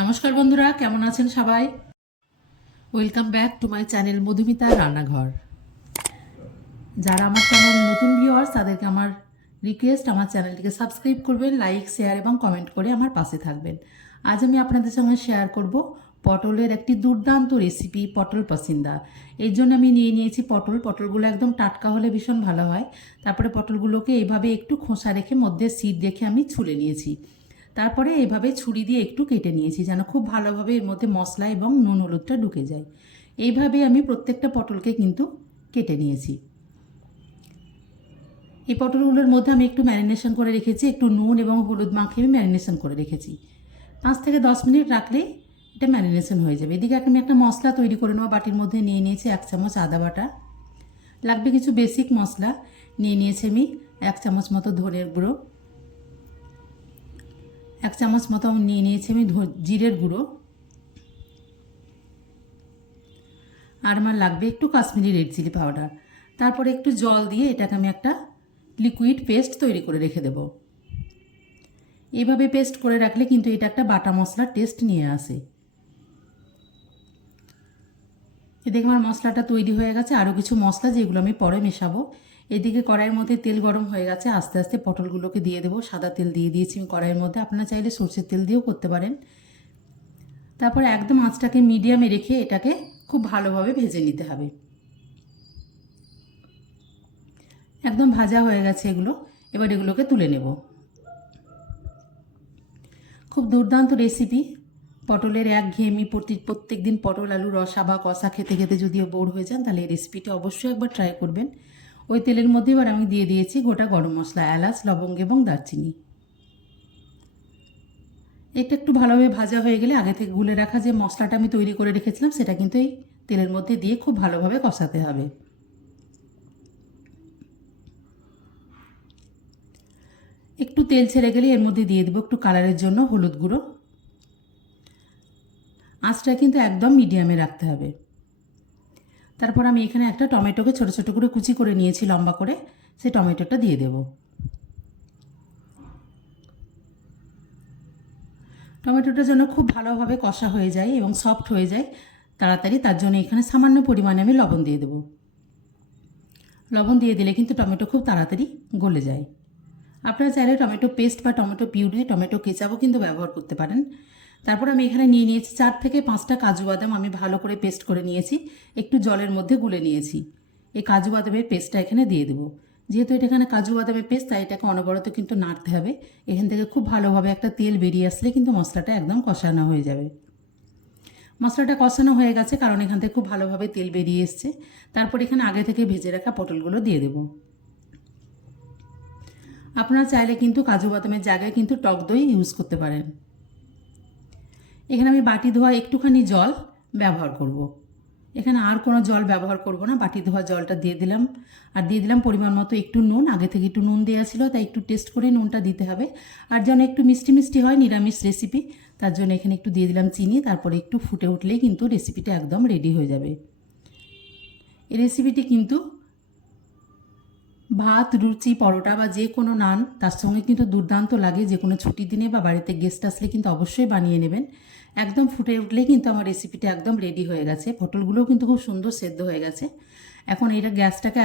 নমস্কার বন্ধুরা, কেমন আছেন সবাই? Welcome back to my channel Madhumita রান্নাঘর। যারা আমার চ্যানেল নতুন ভিউয়ার্স তাদেরকে আমার রিকোয়েস্ট আমার চ্যানেলটিকে সাবস্ক্রাইব করবেন লাইক শেয়ার এবং কমেন্ট করে আমার পাশে থাকবেন। আজ আমি আপনাদের সঙ্গে শেয়ার করব পটলের একটি দুর্দান্ত রেসিপি পটল পসিন্দা। এর জন্য আমি নিয়ে নিয়েছি পটল। পটলগুলো একদম টাটকা হলে ভীষণ ভালো হয়। তারপরে পটলগুলোকে এইভাবে একটু খোসা রেখে মধ্যে সিট রেখে আমি ছুলে নিয়েছি। তারপরে এভাবে ছুরি দিয়ে একটু কেটে নিয়েছি যেন খুব ভালোভাবে এর মধ্যে মশলা এবং নুন হলুদটা ঢুকে যায়। এইভাবে আমি প্রত্যেকটা পটলকে কিন্তু কেটে নিয়েছি। এই পটলগুলোর মধ্যে আমি একটু ম্যারিনেশন করে রেখেছি, একটু নুন এবং হলুদ মাখিয়ে আমি ম্যারিনেশন করে রেখেছি। পাঁচ থেকে দশ মিনিট রাখলেই এটা ম্যারিনেশন হয়ে যাবে। এদিকে আমি একটা মশলা তৈরি করে নেওয়া বাটির মধ্যে নিয়ে নিয়েছি এক চামচ আদা বাটা। লাগবে কিছু বেসিক মশলা, নিয়ে নিয়েছি আমি এক চামচ মতো ধনের গুঁড়ো। এক চামচ মতো নিয়ে নিয়েছি আমি জিরের গুঁড়ো। আর আমার লাগবে একটু কাশ্মীরি রেড চিলি পাউডার। তারপরে একটু জল দিয়ে এটাকে আমি একটা লিকুইড পেস্ট তৈরি করে রেখে দেব। এইভাবে পেস্ট করে রাখলে কিন্তু এটা একটা বাটা মশলার টেস্ট নিয়ে আসে। এদিকে আমার মশলাটা তৈরি হয়ে গেছে। আরও কিছু মশলা যেগুলো আমি পরে মেশাবো। এদিকে কড়াইয়ের মধ্যে তেল গরম হয়ে গেছে, আস্তে আস্তে পটলগুলোকে দিয়ে দেবো। সাদা তেল দিয়ে দিয়েছি আমি কড়াইয়ের মধ্যে। আপনারা চাইলে সর্ষের তেল দিয়েও করতে পারেন। তারপর একদম আঁচটাকে মিডিয়ামে রেখে এটাকে খুব ভালোভাবে ভেজে নিতে হবে। একদম ভাজা হয়ে গেছে এগুলো। এবার এগুলোকে তুলে নেব। খুব দুর্দান্ত রেসিপি। পটলের এক ঘেয়েমি প্রতি প্রত্যেক দিন পটল, আলু, রসা বা কষা খেতে খেতে যদিও বোর হয়ে যান, তাহলে এই রেসিপিটা অবশ্যই একবার ট্রাই করবেন। ওই তেলের মধ্যে এবার আমি দিয়ে দিয়েছি গোটা গরম মশলা, এলাচ, লবঙ্গ এবং দারচিনি। এটা একটু ভালোভাবে ভাজা হয়ে গেলে আগে থেকে গুলে রাখা যে মশলাটা আমি তৈরি করে রেখেছিলাম, সেটা কিন্তু এই তেলের মধ্যে দিয়ে খুব ভালোভাবে কষাতে হবে। একটু তেল ছেড়ে গেলে এর মধ্যে দিয়ে দেবো একটু কালারের জন্য হলুদ গুঁড়ো। আঁচটা কিন্তু একদম মিডিয়ামে রাখতে হবে। তারপর আমি এখানে একটা টমেটোকে ছোটো ছোটো করে কুচি করে নিয়েছি, লম্বা করে। সেই টমেটোটা দিয়ে দেব। টমেটোটা যেন খুব ভালোভাবে কষা হয়ে যায় এবং সফট হয়ে যায় তাড়াতাড়ি, তার জন্য এখানে সামান্য পরিমাণে আমি লবণ দিয়ে দেব। লবণ দিয়ে দিলে কিন্তু টমেটো খুব তাড়াতাড়ি গলে যায়। আপনারা চাইলে টমেটো পেস্ট বা টমেটো পিউরি, টমেটো কেচাপও কিন্তু ব্যবহার করতে পারেন। তারপর আমি এখানে নিয়ে নিয়েছি চার থেকে পাঁচটা কাজু বাদাম আমি ভালো করে পেস্ট করে নিয়েছি, একটু জলের মধ্যে গুলে নিয়েছি। এই কাজু বাদামের পেস্টটা এখানে দিয়ে দেবো। যেহেতু এটা এখানে কাজু বাদামের পেস্ট, তাই এটাকে অনবরত কিন্তু নাড়তে হবে। এখান থেকে খুব ভালোভাবে একটা তেল বেরিয়ে আসলে কিন্তু মশলাটা একদম কষানো হয়ে যাবে। মশলাটা কষানো হয়ে গেছে, কারণ এখান থেকে খুব ভালোভাবে তেল বেরিয়ে এসছে। তারপর এখানে আগে থেকে ভেজে রাখা পটলগুলো দিয়ে দেবো। আপনারা চাইলে কিন্তু কাজু বাদামের জায়গায় কিন্তু টক দই ইউজ করতে পারেন। এখানে আমি বাটি ধোয়া একটুখানি জল ব্যবহার করব। এখানে আর কোনো জল ব্যবহার করব না, বাটি ধোয়া জলটা দিয়ে দিলাম। আর দিয়ে দিলাম পরিমাণ মতো একটু নুন, আগে থেকে একটু নুন দেওয়া ছিল, তাই একটু টেস্ট করে নুনটা দিতে হবে। আর যেন একটু মিষ্টি মিষ্টি হয়, নিরামিষ রেসিপি তার জন্য এখানে একটু দিয়ে দিলাম চিনি, তারপরে একটু ফুটে উঠলেই কিন্তু রেসিপিটা একদম রেডি হয়ে যাবে। এই রেসিপিটি কিন্তু ভাত, রুচি, পরোটা বা যে কোনো নান, তার সঙ্গে কিন্তু দুর্দান্ত লাগে, যে কোনো ছুটির দিনে বা বাড়িতে গেস্ট আসলে কিন্তু অবশ্যই বানিয়ে নেবেন। একদম ফুটে উঠলেই কিন্তু আমার রেসিপিটা একদম রেডি হয়ে গেছে। পটলগুলোও কিন্তু খুব সুন্দর সেদ্ধ হয়ে গেছে। এখন এটা গ্যাসটাকে